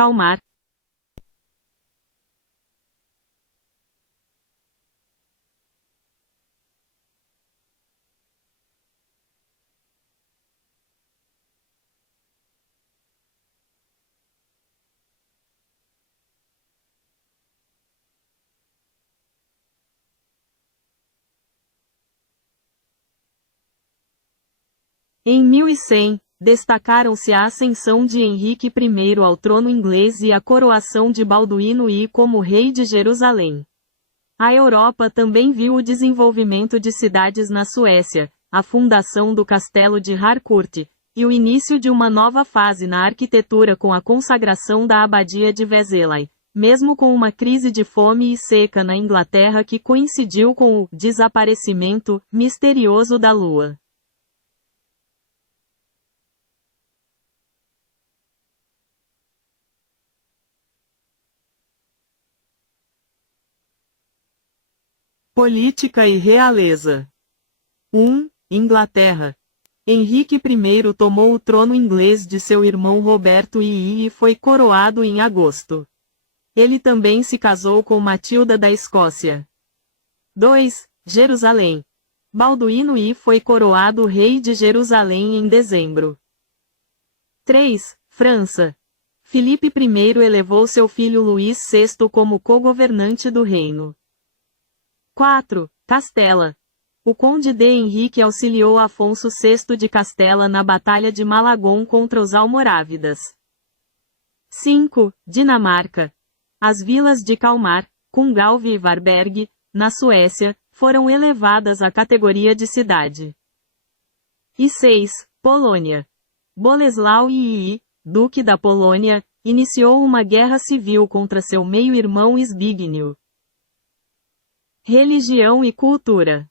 Calmar. Em 1100, destacaram-se a ascensão de Henrique I ao trono inglês e a coroação de Balduíno I como rei de Jerusalém. A Europa também viu o desenvolvimento de cidades na Suécia, a fundação do castelo de Harcourt, e o início de uma nova fase na arquitetura com a consagração da abadia de Vézelay, mesmo com uma crise de fome e seca na Inglaterra que coincidiu com o desaparecimento misterioso da Lua. Política e realeza. 1. Inglaterra. Henrique I tomou o trono inglês de seu irmão Roberto II e foi coroado em agosto. Ele também se casou com Matilda da Escócia. 2. Jerusalém. Balduíno I foi coroado rei de Jerusalém em dezembro. 3. França. Filipe I elevou seu filho Luís VI como co-governante do reino. 4. Castela. O conde de Henrique auxiliou Afonso VI de Castela na Batalha de Malagon contra os almorávidas. 5. Dinamarca. As vilas de Kalmar, Kungalv e Varberg, na Suécia, foram elevadas à categoria de cidade. E 6. Polônia. Boleslau II, duque da Polônia, iniciou uma guerra civil contra seu meio-irmão Zbigniew. Religião e cultura.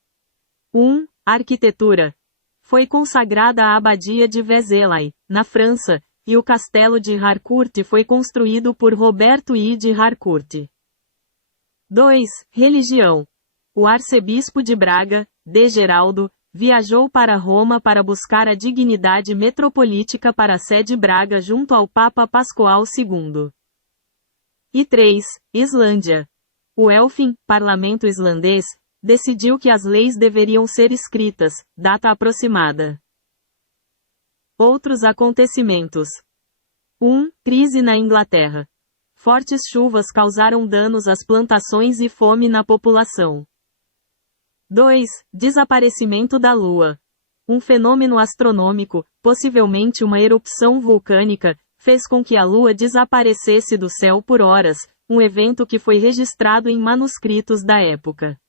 1. Arquitetura. Foi consagrada a abadia de Vézelay, na França, e o castelo de Harcourt foi construído por Roberto I de Harcourt. 2. Religião. O arcebispo de Braga, D. Geraldo, viajou para Roma para buscar a dignidade metropolítica para a sede Braga junto ao Papa Pascoal II. E 3. Islândia. O Elfing, parlamento islandês, decidiu que as leis deveriam ser escritas, data aproximada. Outros acontecimentos. 1. Crise na Inglaterra. Fortes chuvas causaram danos às plantações e fome na população. 2. Desaparecimento da Lua. Um fenômeno astronômico, possivelmente uma erupção vulcânica, fez com que a Lua desaparecesse do céu por horas, um evento que foi registrado em manuscritos da época.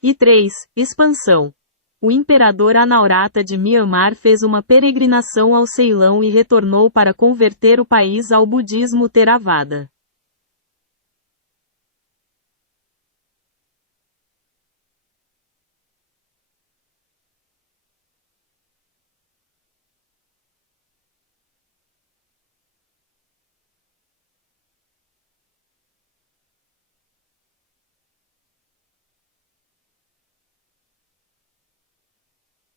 E 3. Expansão. O imperador Anaurata de Myanmar fez uma peregrinação ao Ceilão e retornou para converter o país ao budismo Theravada.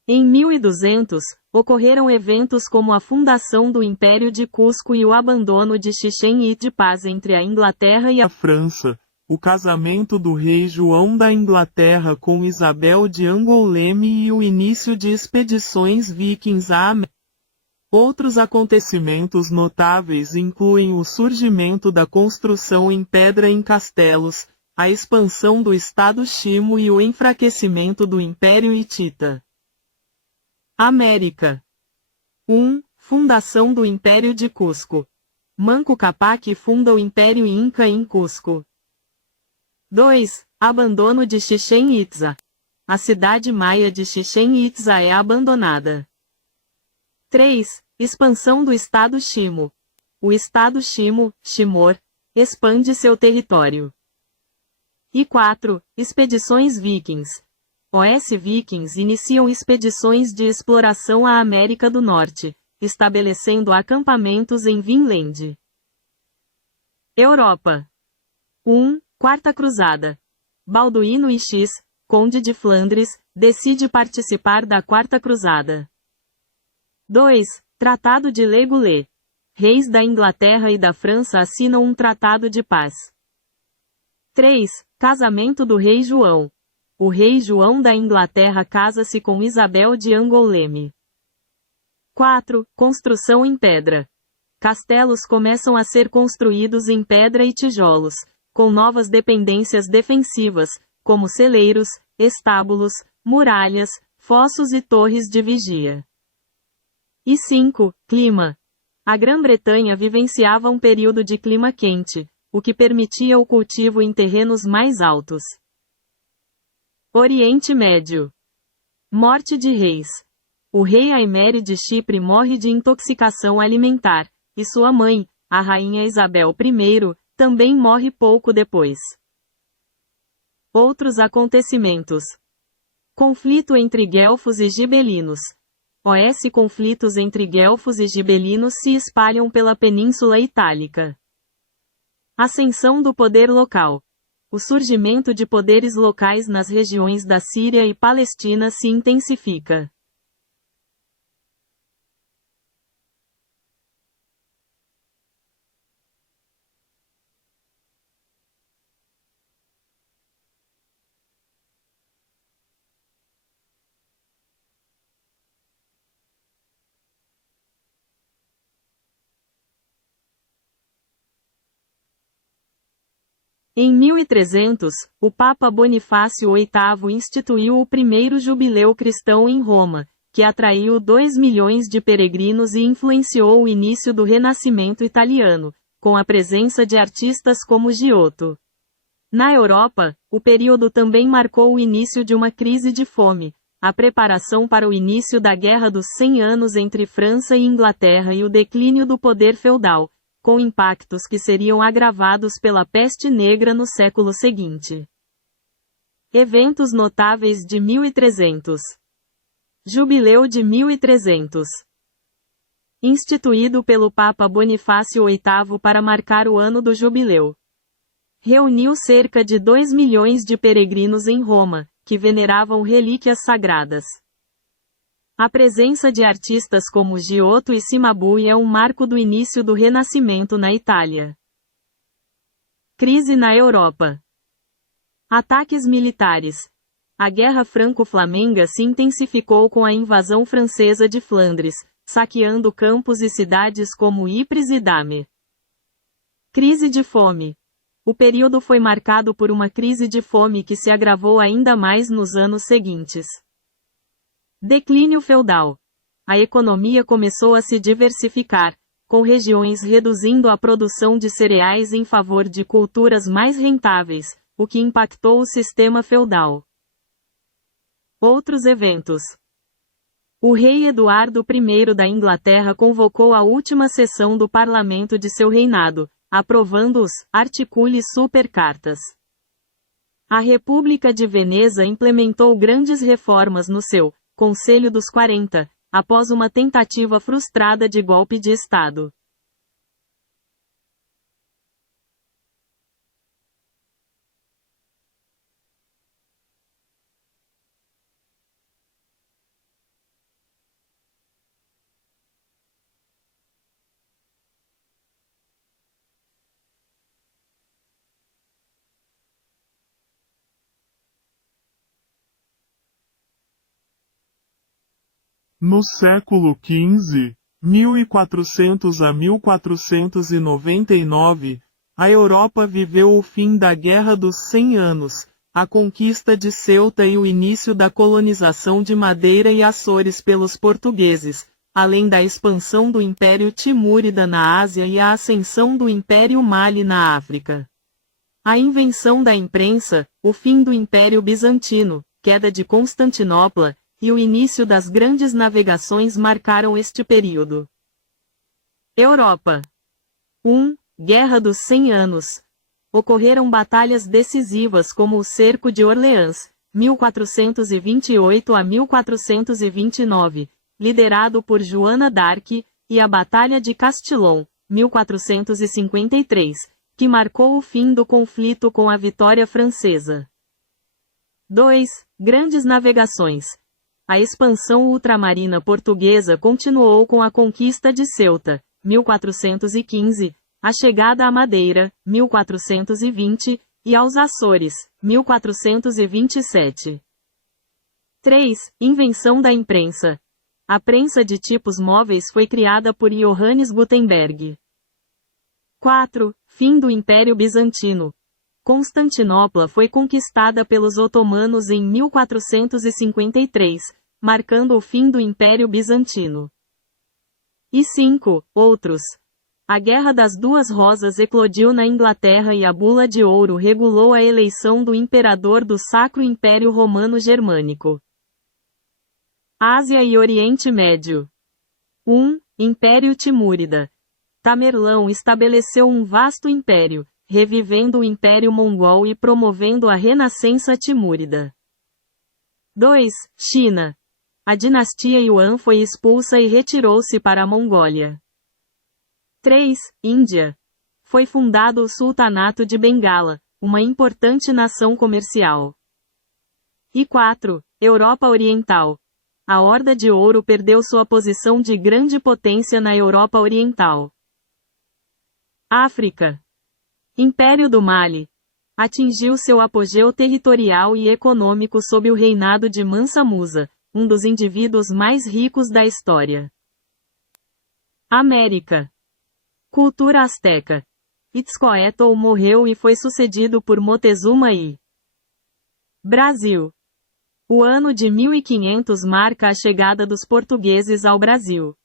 Em 1200, ocorreram eventos como a fundação do Império de Cusco e o abandono de Chichen Itzá entre a Inglaterra e a França, o casamento do rei João da Inglaterra com Isabel de Anguleme e o início de expedições vikings à América. Outros acontecimentos notáveis incluem o surgimento da construção em pedra em castelos, a expansão do Estado Chimo e o enfraquecimento do Império Hitita. América. 1. Fundação do Império de Cusco. Manco Cápac funda o Império Inca em Cusco. 2. Abandono de Chichen Itzá. A cidade maia de Chichen Itzá é abandonada. 3. Expansão do Estado Chimo. O Estado Chimo, Chimor, expande seu território. E 4. Expedições vikings. Os vikings iniciam expedições de exploração à América do Norte, estabelecendo acampamentos em Vinland. Europa. 1. Quarta Cruzada. Balduíno X, conde de Flandres, decide participar da Quarta Cruzada. 2. Tratado de Le Goulet. reis da Inglaterra e da França assinam um tratado de paz. 3. Casamento do rei João. O rei João da Inglaterra casa-se com Isabel de Anguleme. 4. Construção em pedra. Castelos começam a ser construídos em pedra e tijolos, com novas dependências defensivas, como celeiros, estábulos, muralhas, fossos e torres de vigia. E 5. Clima. A Grã-Bretanha vivenciava um período de clima quente, o que permitia o cultivo em terrenos mais altos. Oriente Médio. Morte de reis. O rei Aimeri de Chipre morre de intoxicação alimentar, e sua mãe, a rainha Isabel I, também morre pouco depois. Outros acontecimentos. Conflito entre guelfos e gibelinos. Conflitos entre guelfos e gibelinos se espalham pela Península Itálica. Ascensão do poder local. O surgimento de poderes locais nas regiões da Síria e Palestina se intensifica. Em 1300, o Papa Bonifácio VIII instituiu o primeiro jubileu cristão em Roma, que atraiu 2 milhões de peregrinos e influenciou o início do Renascimento italiano, com a presença de artistas como Giotto. Na Europa, o período também marcou o início de uma crise de fome, a preparação para o início da Guerra dos 100 Anos entre França e Inglaterra e o declínio do poder feudal, com impactos que seriam agravados pela peste negra no século seguinte. Eventos notáveis de 1300. Jubileu de 1300. Instituído pelo Papa Bonifácio VIII para marcar o ano do jubileu. Reuniu cerca de 2 milhões de peregrinos em Roma, que veneravam relíquias sagradas. A presença de artistas como Giotto e Cimabue é um marco do início do Renascimento na Itália. Crise na Europa. Ataques militares. A Guerra Franco-Flamenga se intensificou com a invasão francesa de Flandres, saqueando campos e cidades como Ypres e Dahme. Crise de fome. O período foi marcado por uma crise de fome que se agravou ainda mais nos anos seguintes. Declínio feudal. A economia começou a se diversificar, com regiões reduzindo a produção de cereais em favor de culturas mais rentáveis, o que impactou o sistema feudal. Outros eventos. O rei Eduardo I da Inglaterra convocou a última sessão do parlamento de seu reinado, aprovando os Articuli Super Cartas. A República de Veneza implementou grandes reformas no seu Conselho dos 40, após uma tentativa frustrada de golpe de Estado. No século XV, 1400 a 1499, a Europa viveu o fim da Guerra dos 100 Anos, a conquista de Ceuta e o início da colonização de Madeira e Açores pelos portugueses, além da expansão do Império Timúrida na Ásia e a ascensão do Império Mali na África. A invenção da imprensa, o fim do Império Bizantino, queda de Constantinopla, e o início das grandes navegações marcaram este período. Europa. 1. Guerra dos 100 Anos. Ocorreram batalhas decisivas como o Cerco de Orleans, 1428 a 1429, liderado por Joana d'Arc, e a Batalha de Castillon, 1453, que marcou o fim do conflito com a vitória francesa. 2. Grandes navegações. A expansão ultramarina portuguesa continuou com a conquista de Ceuta, 1415, a chegada à Madeira, 1420, e aos Açores, 1427. 3. Invenção da imprensa. A prensa de tipos móveis foi criada por Johannes Gutenberg. 4. Fim do Império Bizantino. Constantinopla foi conquistada pelos otomanos em 1453, marcando o fim do Império Bizantino. E 5. Outros. A Guerra das Duas Rosas eclodiu na Inglaterra e a Bula de Ouro regulou a eleição do imperador do Sacro Império Romano Germânico. Ásia e Oriente Médio. 1. Império Timúrida. Tamerlão estabeleceu um vasto império, revivendo o Império Mongol e promovendo a renascença timúrida. 2. China. A dinastia Yuan foi expulsa e retirou-se para a Mongólia. 3. Índia. Foi fundado o Sultanato de Bengala, uma importante nação comercial. E 4. Europa Oriental. A Horda de Ouro perdeu sua posição de grande potência na Europa Oriental. África. Império do Mali. Atingiu seu apogeu territorial e econômico sob o reinado de Mansa Musa, um dos indivíduos mais ricos da história. América. Cultura asteca. Itzcoatl morreu e foi sucedido por Moctezuma I. Brasil. O ano de 1500 marca a chegada dos portugueses ao Brasil.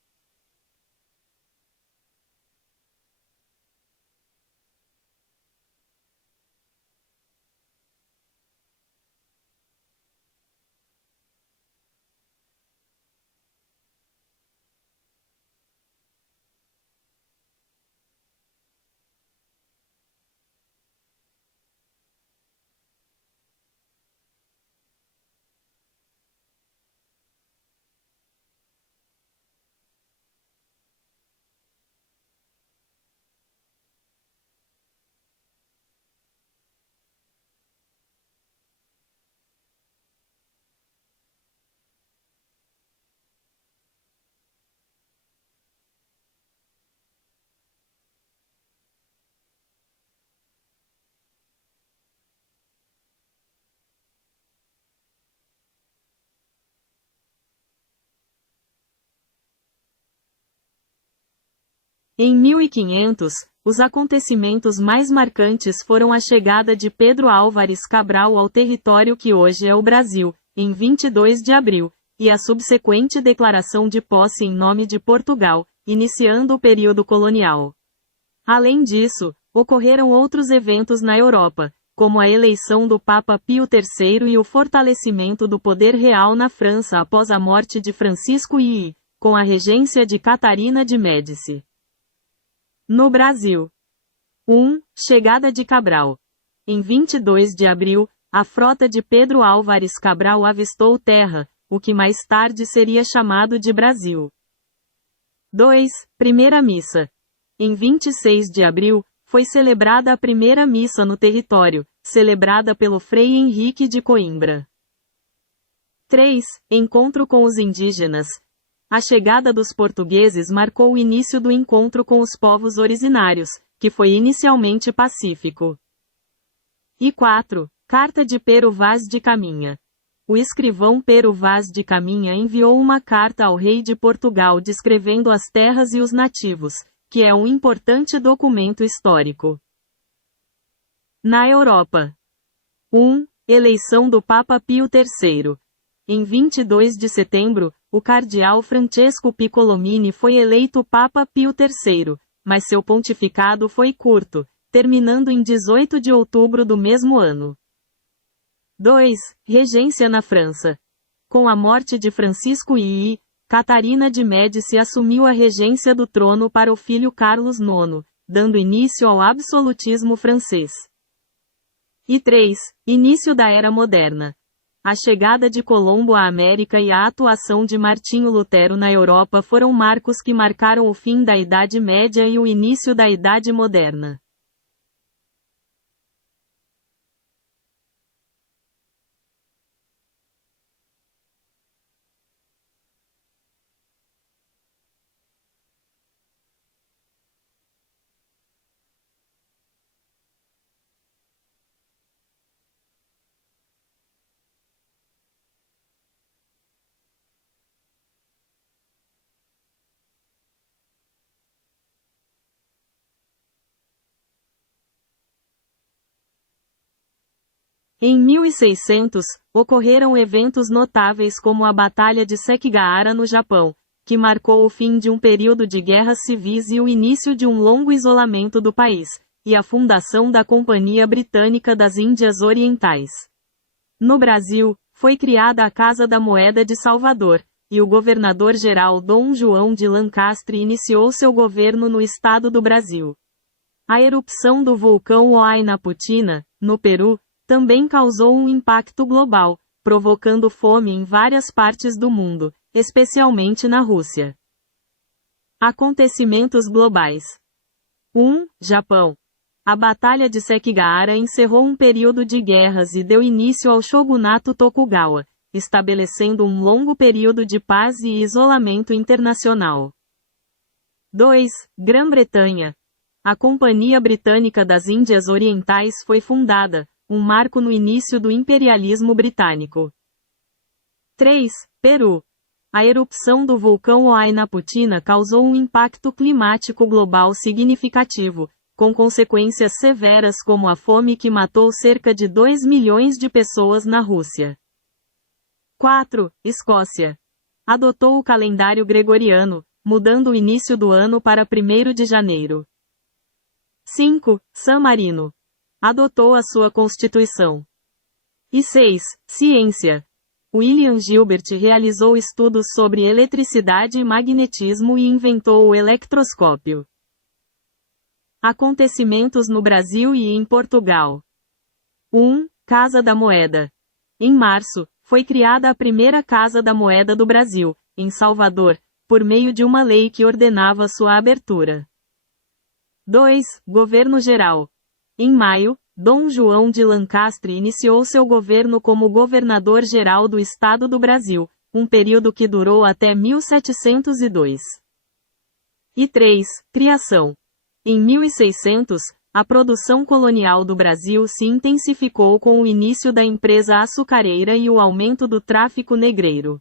Em 1500, os acontecimentos mais marcantes foram a chegada de Pedro Álvares Cabral ao território que hoje é o Brasil, em 22 de abril, e a subsequente declaração de posse em nome de Portugal, iniciando o período colonial. Além disso, ocorreram outros eventos na Europa, como a eleição do Papa Pio III e o fortalecimento do poder real na França após a morte de Francisco I, com a regência de Catarina de Médici. No Brasil. 1. Chegada de Cabral. Em 22 de abril, a frota de Pedro Álvares Cabral avistou terra, o que mais tarde seria chamado de Brasil. 2. Primeira missa. Em 26 de abril, foi celebrada a primeira missa no território, celebrada pelo Frei Henrique de Coimbra. 3. Encontro com os indígenas. A chegada dos portugueses marcou o início do encontro com os povos originários, que foi inicialmente pacífico. E 4. Carta de Pero Vaz de Caminha. O escrivão Pero Vaz de Caminha enviou uma carta ao rei de Portugal descrevendo as terras e os nativos, que é um importante documento histórico. Na Europa. 1. Eleição do Papa Pio III. Em 22 de setembro, o cardeal Francesco Piccolomini foi eleito Papa Pio III, mas seu pontificado foi curto, terminando em 18 de outubro do mesmo ano. 2. Regência na França. Com a morte de Francisco I, Catarina de Médici assumiu a regência do trono para o filho Carlos IX, dando início ao absolutismo francês. E 3. Início da Era Moderna. A chegada de Colombo à América e a atuação de Martinho Lutero na Europa foram marcos que marcaram o fim da Idade Média e o início da Idade Moderna. Em 1600, ocorreram eventos notáveis como a Batalha de Sekigahara no Japão, que marcou o fim de um período de guerras civis e o início de um longo isolamento do país, e a fundação da Companhia Britânica das Índias Orientais. No Brasil, foi criada a Casa da Moeda de Salvador, e o governador-geral Dom João de Lancastre iniciou seu governo no estado do Brasil. A erupção do vulcão Huayna Putina, no Peru, também causou um impacto global, provocando fome em várias partes do mundo, especialmente na Rússia. Acontecimentos globais. 1. Japão. A Batalha de Sekigahara encerrou um período de guerras e deu início ao shogunato Tokugawa, estabelecendo um longo período de paz e isolamento internacional. 2. Grã-Bretanha. A Companhia Britânica das Índias Orientais foi fundada, um marco no início do imperialismo britânico. 3. Peru. A erupção do vulcão Huayna Putina causou um impacto climático global significativo, com consequências severas como a fome que matou cerca de 2 milhões de pessoas na Rússia. 4. Escócia. Adotou o calendário gregoriano, mudando o início do ano para 1º de janeiro. 5. San Marino. Adotou a sua Constituição. E 6. Ciência. William Gilbert realizou estudos sobre eletricidade e magnetismo e inventou o electroscópio. Acontecimentos no Brasil e em Portugal. 1. Casa da Moeda. Em março, foi criada a primeira Casa da Moeda do Brasil, em Salvador, por meio de uma lei que ordenava sua abertura. 2. Governo Geral. Em maio, Dom João de Lancastre iniciou seu governo como governador-geral do Estado do Brasil, um período que durou até 1702. E 3. Criação. Em 1600, a produção colonial do Brasil se intensificou com o início da empresa açucareira e o aumento do tráfico negreiro.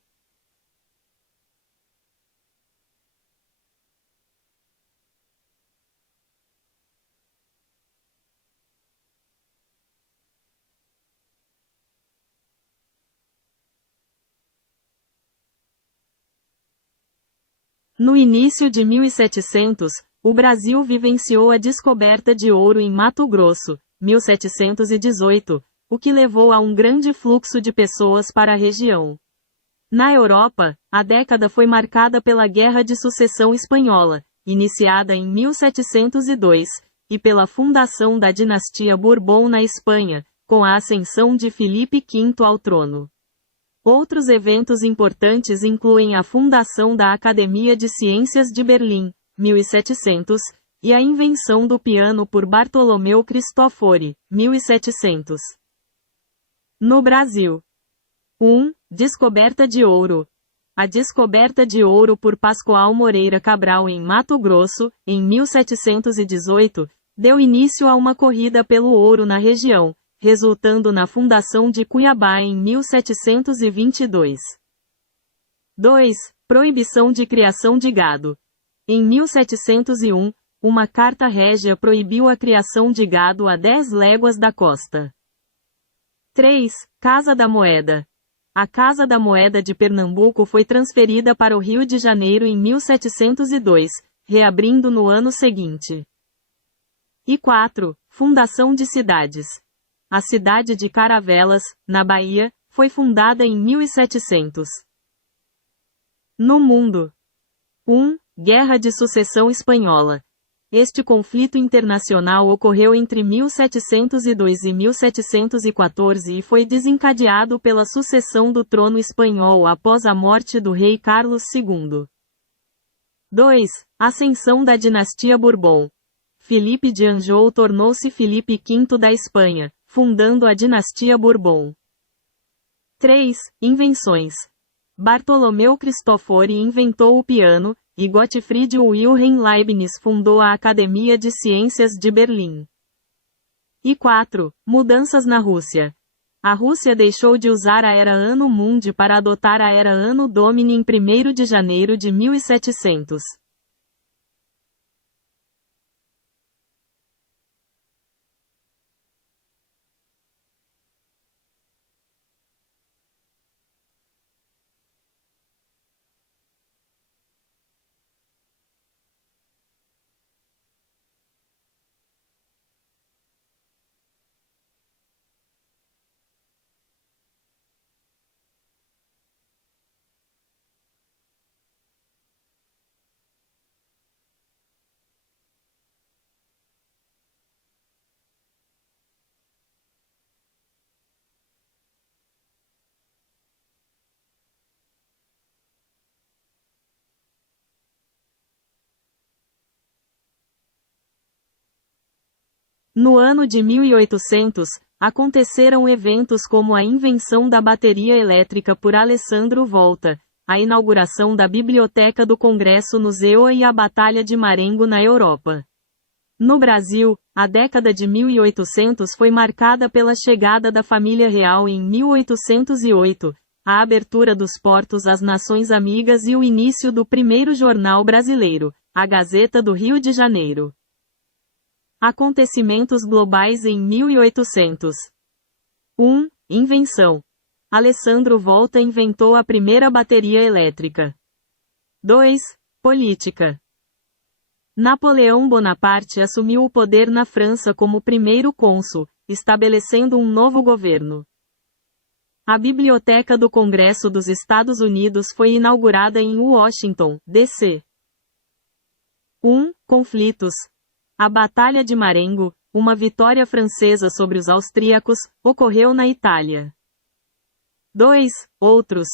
No início de 1700, o Brasil vivenciou a descoberta de ouro em Mato Grosso, 1718, o que levou a um grande fluxo de pessoas para a região. Na Europa, a década foi marcada pela Guerra de Sucessão Espanhola, iniciada em 1702, e pela fundação da dinastia Bourbon na Espanha, com a ascensão de Filipe V ao trono. Outros eventos importantes incluem a fundação da Academia de Ciências de Berlim, 1700, e a invenção do piano por Bartolomeu Cristofori, 1700. No Brasil. 1. Descoberta de ouro. A descoberta de ouro por Pascoal Moreira Cabral em Mato Grosso, em 1718, deu início a uma corrida pelo ouro na região, resultando na fundação de Cuiabá em 1722. 2. Proibição de criação de gado. Em 1701, uma carta régia proibiu a criação de gado a 10 léguas da costa. 3. Casa da Moeda. A Casa da Moeda de Pernambuco foi transferida para o Rio de Janeiro em 1702, reabrindo no ano seguinte. E 4. Fundação de cidades. A cidade de Caravelas, na Bahia, foi fundada em 1700. No mundo. 1. Guerra de Sucessão Espanhola. Este conflito internacional ocorreu entre 1702 e 1714 e foi desencadeado pela sucessão do trono espanhol após a morte do rei Carlos II. 2. Ascensão da dinastia Bourbon. Filipe de Anjou tornou-se Filipe V da Espanha, fundando a dinastia Bourbon. 3. Invenções. Bartolomeu Cristofori inventou o piano, e Gottfried Wilhelm Leibniz fundou a Academia de Ciências de Berlim. E 4. Mudanças na Rússia. A Rússia deixou de usar a Era Anno Mundi para adotar a Era Anno Domini em 1º de janeiro de 1700. No ano de 1800, aconteceram eventos como a invenção da bateria elétrica por Alessandro Volta, a inauguração da Biblioteca do Congresso no ZEUA e a Batalha de Marengo na Europa. No Brasil, a década de 1800 foi marcada pela chegada da família real em 1808, a abertura dos portos às nações amigas e o início do primeiro jornal brasileiro, a Gazeta do Rio de Janeiro. Acontecimentos globais em 1800. 1. Invenção. Alessandro Volta inventou a primeira bateria elétrica. 2. Política. Napoleão Bonaparte assumiu o poder na França como primeiro cônsul, estabelecendo um novo governo. A Biblioteca do Congresso dos Estados Unidos foi inaugurada em Washington, D.C. 1. Conflitos. A Batalha de Marengo, uma vitória francesa sobre os austríacos, ocorreu na Itália. 2. Outros.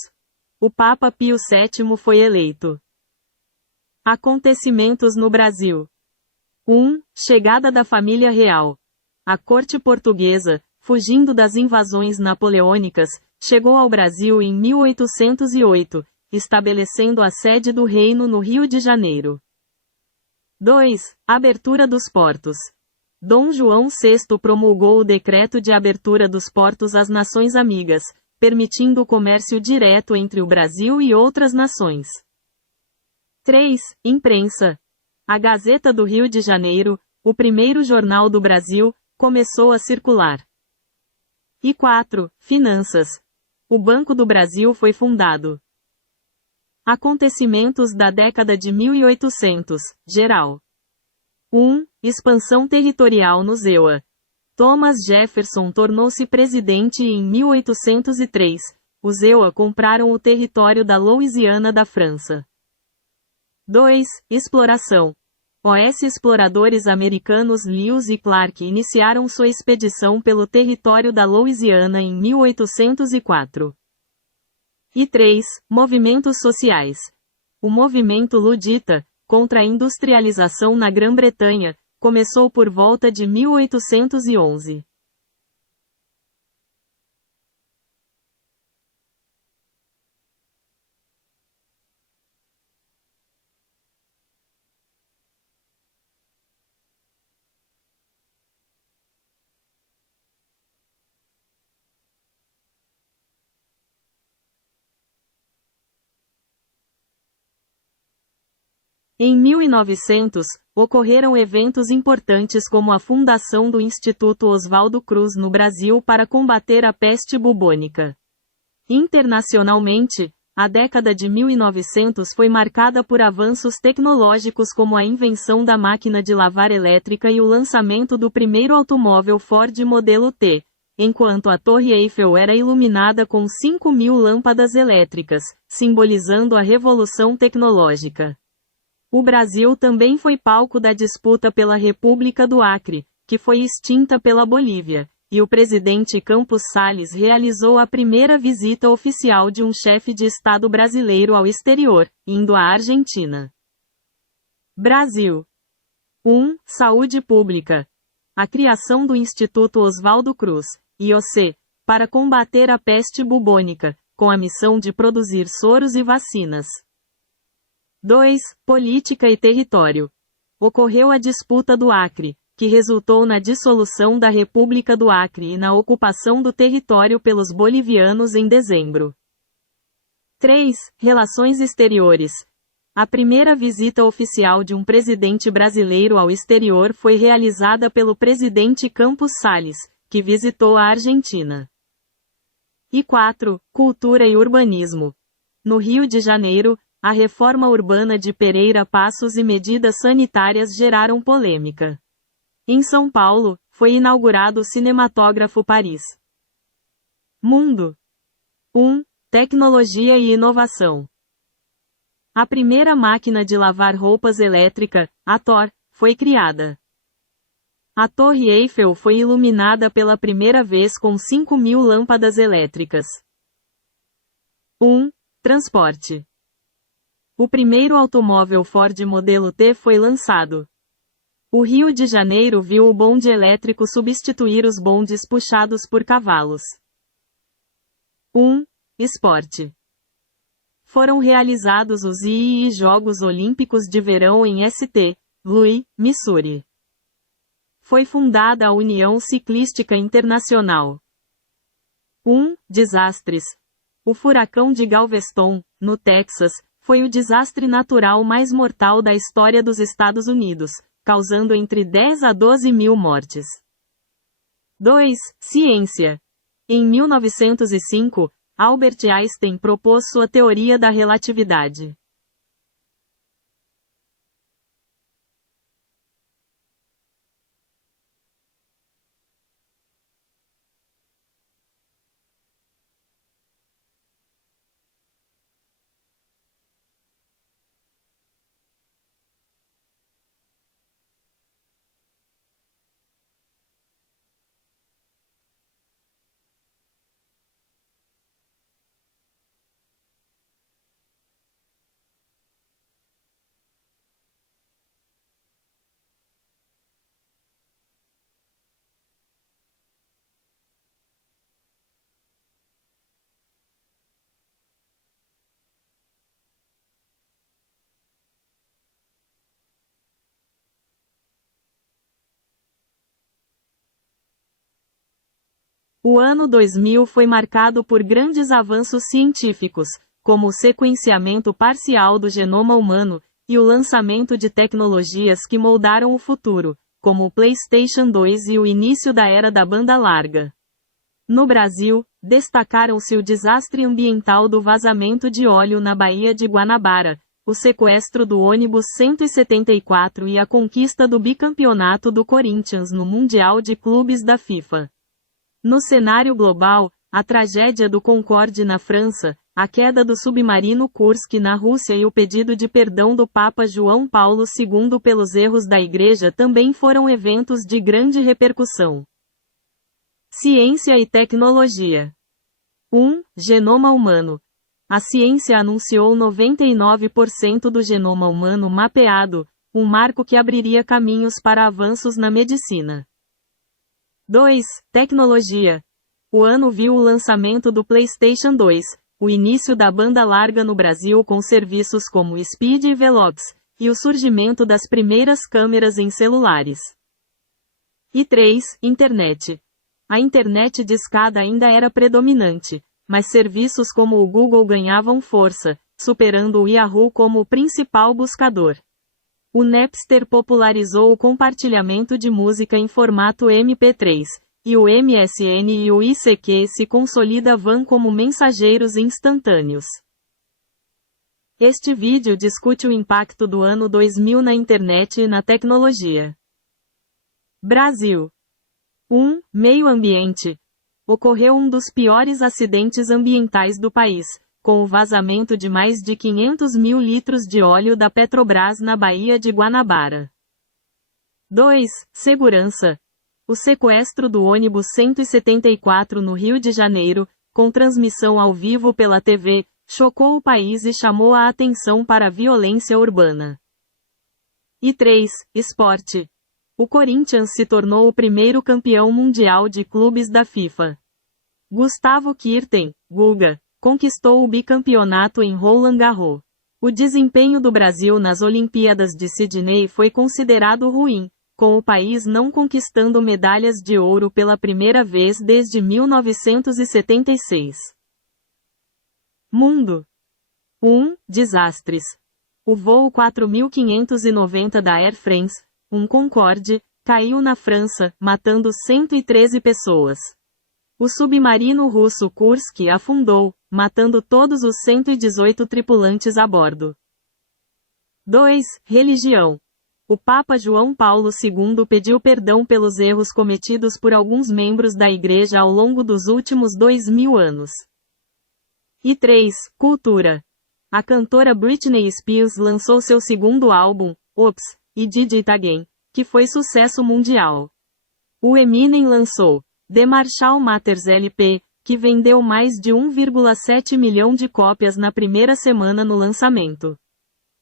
O Papa Pio VII foi eleito. Acontecimentos no Brasil. 1. Chegada da família real. A corte portuguesa, fugindo das invasões napoleônicas, chegou ao Brasil em 1808, estabelecendo a sede do reino no Rio de Janeiro. 2. Abertura dos portos. Dom João VI promulgou o decreto de abertura dos portos às nações amigas, permitindo o comércio direto entre o Brasil e outras nações. 3. Imprensa. A Gazeta do Rio de Janeiro, o primeiro jornal do Brasil, começou a circular. E 4. Finanças. O Banco do Brasil foi fundado. Acontecimentos da década de 1800, geral. 1. Expansão territorial no ZEUA. Thomas Jefferson tornou-se presidente em 1803. Os ZEUA compraram o território da Louisiana da França. 2. Exploração. Os exploradores americanos Lewis e Clark iniciaram sua expedição pelo território da Louisiana em 1804. E 3. Movimentos sociais. O movimento ludita, contra a industrialização na Grã-Bretanha, começou por volta de 1811. Em 1900, ocorreram eventos importantes como a fundação do Instituto Oswaldo Cruz no Brasil para combater a peste bubônica. Internacionalmente, a década de 1900 foi marcada por avanços tecnológicos como a invenção da máquina de lavar elétrica e o lançamento do primeiro automóvel Ford modelo T, enquanto a Torre Eiffel era iluminada com 5.000 lâmpadas elétricas, simbolizando a revolução tecnológica. O Brasil também foi palco da disputa pela República do Acre, que foi extinta pela Bolívia, e o presidente Campos Salles realizou a primeira visita oficial de um chefe de Estado brasileiro ao exterior, indo à Argentina. Brasil. 1. Saúde pública. A criação do Instituto Oswaldo Cruz, IOC, para combater a peste bubônica, com a missão de produzir soros e vacinas. 2. Política e território. Ocorreu a disputa do Acre, que resultou na dissolução da República do Acre e na ocupação do território pelos bolivianos em dezembro. 3. Relações exteriores. A primeira visita oficial de um presidente brasileiro ao exterior foi realizada pelo presidente Campos Salles, que visitou a Argentina. E 4. Cultura e urbanismo. No Rio de Janeiro, a reforma urbana de Pereira Passos e medidas sanitárias geraram polêmica. Em São Paulo, foi inaugurado o Cinematógrafo Paris. Mundo. 1. Tecnologia e inovação. A primeira máquina de lavar roupas elétrica, a Thor, foi criada. A Torre Eiffel foi iluminada pela primeira vez com 5.000 lâmpadas elétricas. 1. Transporte. O primeiro automóvel Ford modelo T foi lançado. O Rio de Janeiro viu o bonde elétrico substituir os bondes puxados por cavalos. 1. Esporte. Foram realizados os II Jogos Olímpicos de Verão em St. Louis, Missouri. Foi fundada a União Ciclística Internacional. 1. Desastres. O furacão de Galveston, no Texas, foi o desastre natural mais mortal da história dos Estados Unidos, causando entre 10 a 12 mil mortes. 2. Ciência. Em 1905, Albert Einstein propôs sua teoria da relatividade. O ano 2000 foi marcado por grandes avanços científicos, como o sequenciamento parcial do genoma humano, e o lançamento de tecnologias que moldaram o futuro, como o PlayStation 2 e o início da era da banda larga. No Brasil, destacaram-se o desastre ambiental do vazamento de óleo na Baía de Guanabara, o sequestro do ônibus 174 e a conquista do bicampeonato do Corinthians no Mundial de Clubes da FIFA. No cenário global, a tragédia do Concorde na França, a queda do submarino Kursk na Rússia e o pedido de perdão do Papa João Paulo II pelos erros da Igreja também foram eventos de grande repercussão. Ciência e tecnologia. 1. Genoma humano. A ciência anunciou 99% do genoma humano mapeado, um marco que abriria caminhos para avanços na medicina. 2. Tecnologia. O ano viu o lançamento do PlayStation 2, o início da banda larga no Brasil com serviços como Speed e Velox, e o surgimento das primeiras câmeras em celulares. E 3. Internet. A internet discada ainda era predominante, mas serviços como o Google ganhavam força, superando o Yahoo como o principal buscador. O Napster popularizou o compartilhamento de música em formato MP3, e o MSN e o ICQ se consolidavam como mensageiros instantâneos. Este vídeo discute o impacto do ano 2000 na internet e na tecnologia. Brasil. 1. Meio ambiente. Ocorreu um dos piores acidentes ambientais do país, com o vazamento de mais de 500 mil litros de óleo da Petrobras na Baía de Guanabara. 2. Segurança. O sequestro do ônibus 174 no Rio de Janeiro, com transmissão ao vivo pela TV, chocou o país e chamou a atenção para a violência urbana. E 3. Esporte. O Corinthians se tornou o primeiro campeão mundial de clubes da FIFA. Gustavo Kuerten, Guga, conquistou o bicampeonato em Roland Garros. O desempenho do Brasil nas Olimpíadas de Sydney foi considerado ruim, com o país não conquistando medalhas de ouro pela primeira vez desde 1976. Mundo. 1. Desastres. O voo 4590 da Air France, um Concorde, caiu na França, matando 113 pessoas. O submarino russo Kursk afundou, matando todos os 118 tripulantes a bordo. 2. Religião. O Papa João Paulo II pediu perdão pelos erros cometidos por alguns membros da Igreja ao longo dos últimos 2000 anos. E 3. Cultura. A cantora Britney Spears lançou seu segundo álbum, Oops, e Did It Again, que foi sucesso mundial. O Eminem lançou The Marshall Mathers LP, que vendeu mais de 1,7 milhão de cópias na primeira semana no lançamento.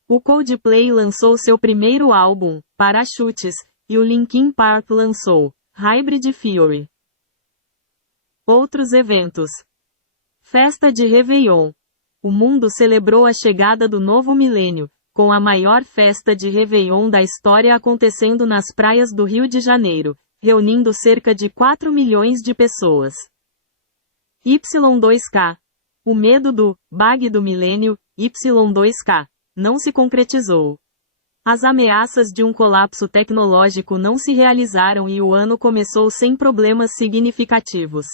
O Coldplay lançou seu primeiro álbum, Parachutes, e o Linkin Park lançou Hybrid Theory. Outros eventos. Festa de Réveillon. O mundo celebrou a chegada do novo milênio, com a maior festa de Réveillon da história acontecendo nas praias do Rio de Janeiro, reunindo cerca de 4 milhões de pessoas. Y2K. O medo do bug do milênio, Y2K, não se concretizou. As ameaças de um colapso tecnológico não se realizaram e o ano começou sem problemas significativos.